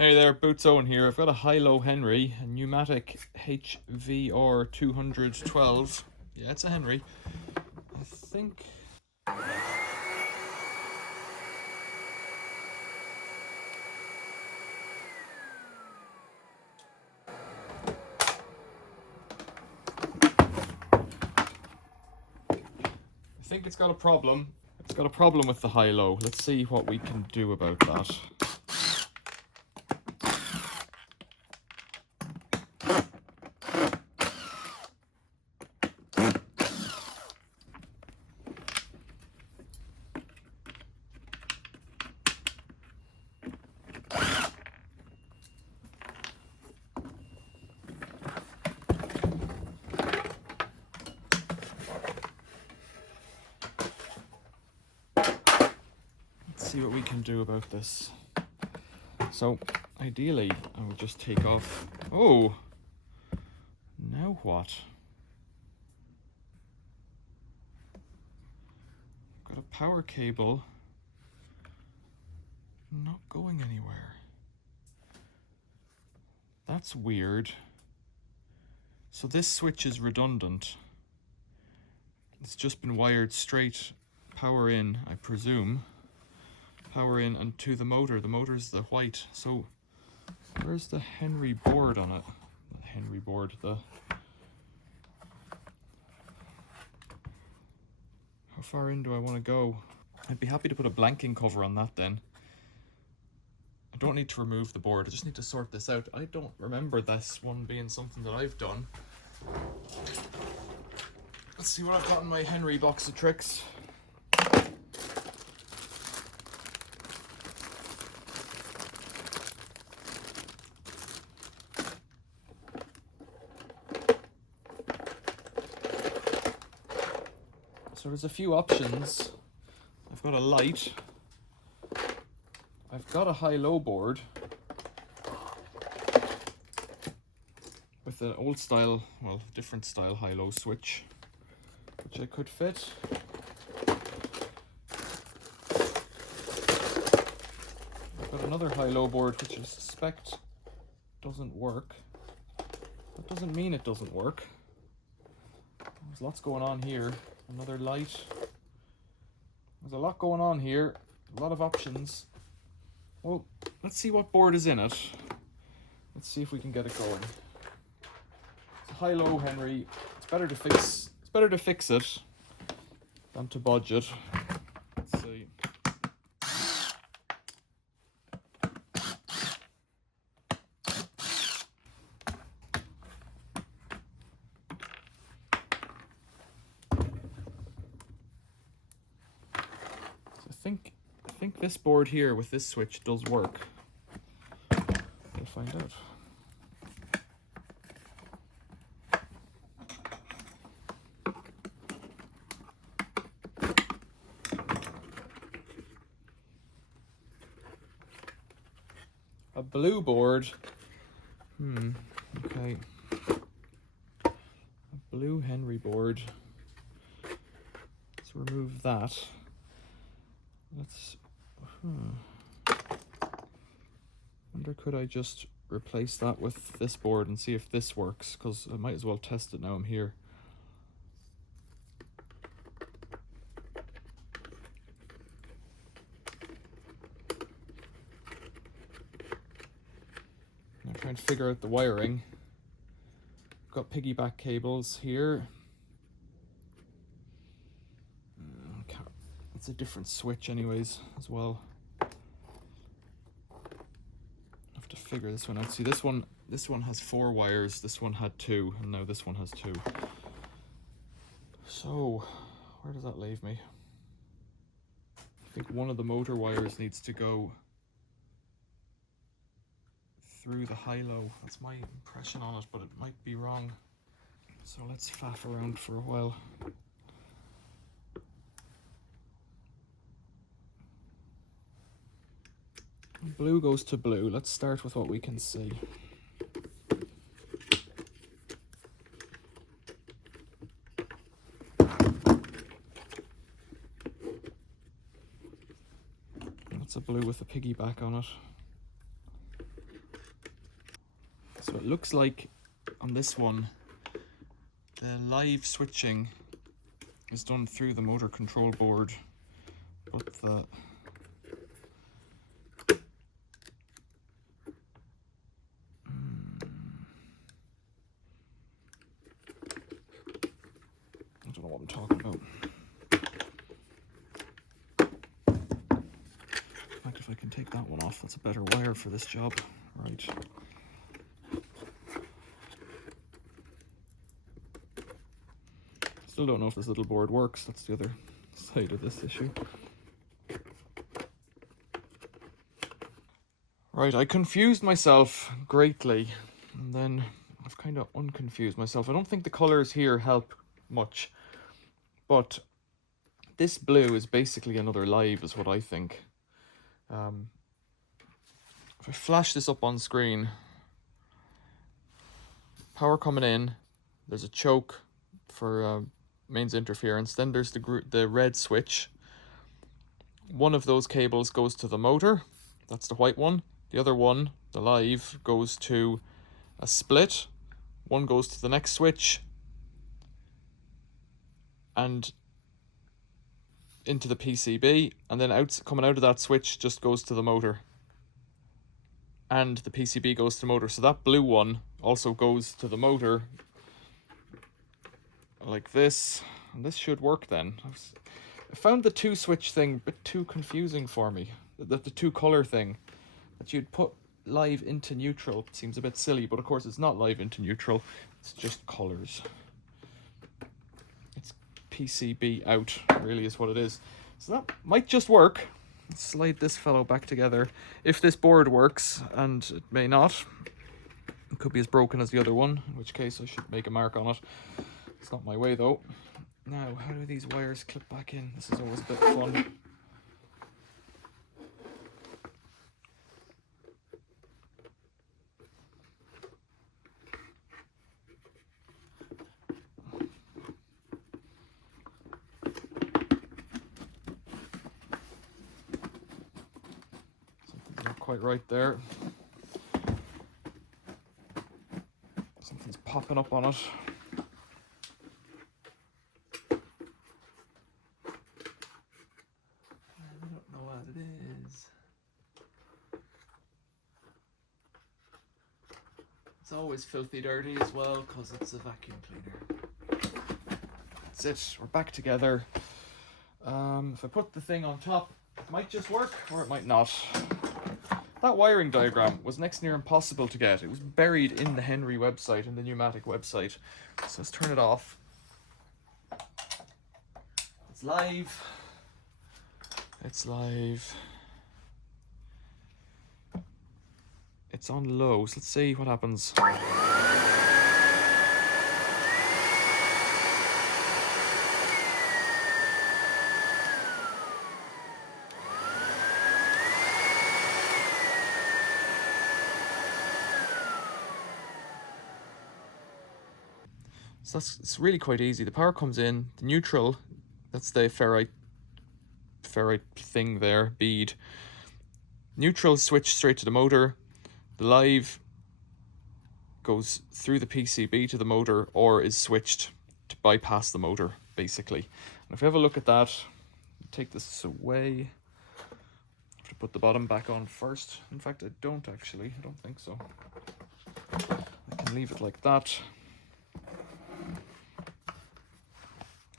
Hey there, Boots Owen here. I've got a high-low Henry, a Numatic HVR200 12. Yeah, it's a Henry. I think... it's got a problem. It's got a problem with the high-low. Let's see what we can do about that. See what we can do about this. So ideally I would just take off. Oh, now what? Got a power cable not going anywhere. That's weird. So this switch is redundant. It's just been wired straight power in, I presume. Power in and to the motor. The motor's the white. So where's the Henry board on it? The Henry board, how far in do I want to go? I'd be happy to put a blanking cover on that then. I don't need to remove the board, I just need to sort this out. I don't remember this one being something that I've done. Let's see what I've got in my Henry box of tricks. So there's a few options. I've got a light. I've got a high-low board with an old style, well, different style high-low switch, which I could fit. I've got another high-low board which I suspect doesn't work. That doesn't mean it doesn't work. There's lots going on here. Another light. There's a lot going on here. A lot of options. Well, let's see what board is in it. Let's see if we can get it going. It's a high-low Henry. It's better to fix it than to budge it. Let's see. I think this board here with this switch does work. We'll find out. A blue board. Okay. A blue Henry board. Let's remove that. Let's wonder, could I just replace that with this board and see if this works, because I might as well test it now I'm here. I'm trying to figure out the wiring. Got piggyback cables here. It's a different switch anyways as well. I have to figure this one out. See, this one has 4 wires, this one had 2, and now this one has 2. So where does that leave me? I think one of the motor wires needs to go through the high-low. That's my impression on it, but it might be wrong. So let's faff around for a while. Blue goes to blue. Let's start with what we can see. That's a blue with a piggyback on it. So it looks like on this one, the live switching is done through the motor control board, but the I don't know what I'm talking about. In fact, if I can take that one off, that's a better wire for this job. Right. Still don't know if this little board works. That's the other side of this issue. Right, I confused myself greatly, and then I've kind of unconfused myself. I don't think the colors here help much, but this blue is basically another live, is what I think. If I flash this up on screen, power coming in, there's a choke for mains interference, then there's the red switch. One of those cables goes to the motor, that's the white one. The other one, the live, goes to a split. One goes to the next switch and into the PCB, and then coming out of that switch just goes to the motor. And the PCB goes to the motor. So that blue one also goes to the motor like this. And this should work then. I found the two switch thing a bit too confusing for me. The two color thing. That you'd put live into neutral seems a bit silly, but of course it's not live into neutral, it's just colors. It's PCB out, really is what it is. So that might just work. Let's slide this fellow back together. If this board works, and it may not, it could be as broken as the other one, in which case I should make a mark on it. It's not my way though. Now, how do these wires clip back in? This is always a bit fun. Quite right there. Something's popping up on it. I don't know what it is. It's always filthy dirty as well because it's a vacuum cleaner. That's it, we're back together. If I put the thing on top, it might just work or it might not. That wiring diagram was next near impossible to get. It was buried in the Henry website, in the Numatic website. So let's turn it off. It's live. It's live. It's on low, so let's see what happens. So it's really quite easy. The power comes in, the neutral, that's the ferrite thing there, bead. Neutral switch straight to the motor. The live goes through the PCB to the motor or is switched to bypass the motor, basically. And if we have a look at that, take this away. I have to put the bottom back on first. In fact, I don't actually. I don't think so. I can leave it like that.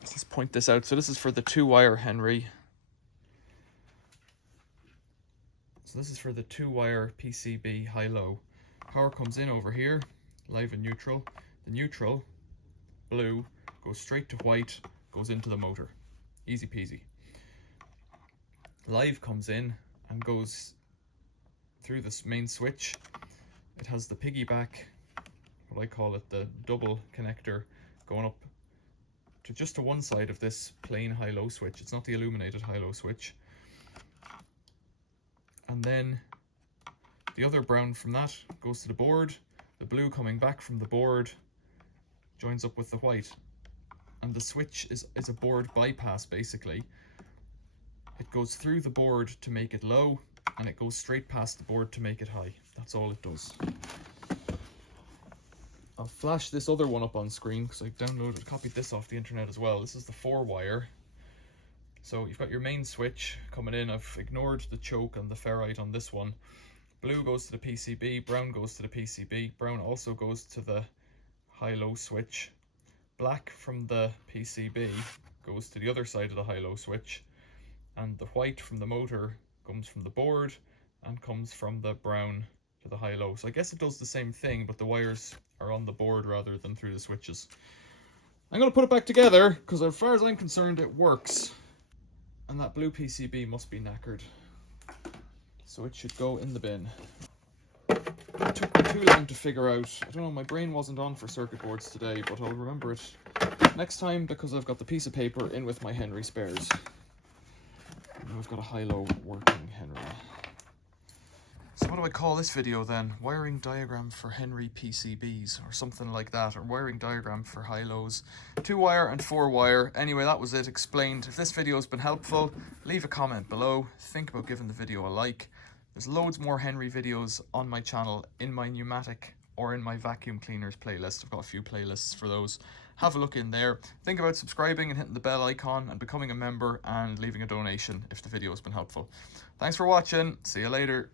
Let's point this out. So this is for the 2-wire Henry. So this is for the 2-wire PCB high-low. Power comes in over here, live and neutral. The neutral, blue, goes straight to white, goes into the motor. Easy peasy. Live comes in and goes through this main switch. It has the piggyback, what I call it, the double connector, going up to just to one side of this plain high-low switch. It's not the illuminated high-low switch. And then the other brown from that goes to the board. The blue coming back from the board joins up with the white. And the switch is a board bypass, basically. It goes through the board to make it low, and it goes straight past the board to make it high. That's all it does. I'll flash this other one up on screen because I copied this off the internet as well. This is the 4-wire. So you've got your main switch coming in. I've ignored the choke and the ferrite on this one. Blue goes to the PCB, brown goes to the PCB. Brown also goes to the high-low switch. Black from the PCB goes to the other side of the high-low switch. And the white from the motor comes from the board and comes from the brown to the high-low. So I guess it does the same thing, but the wires are on the board rather than through the switches. I'm going to put it back together because as far as I'm concerned it works. And that blue PCB must be knackered. So it should go in the bin. It took me too long to figure out. I don't know, my brain wasn't on for circuit boards today, but I'll remember it next time because I've got the piece of paper in with my Henry spares. Now I've got a high-low working Henry. So what do I call this video then? Wiring diagram for Henry PCBs or something like that, or wiring diagram for high-lows. 2-wire and 4-wire. Anyway, that was it explained. If this video has been helpful, leave a comment below. Think about giving the video a like. There's loads more Henry videos on my channel in my pneumatic or in my vacuum cleaners playlist. I've got a few playlists for those. Have a look in there. Think about subscribing and hitting the bell icon and becoming a member and leaving a donation if the video has been helpful. Thanks for watching. See you later.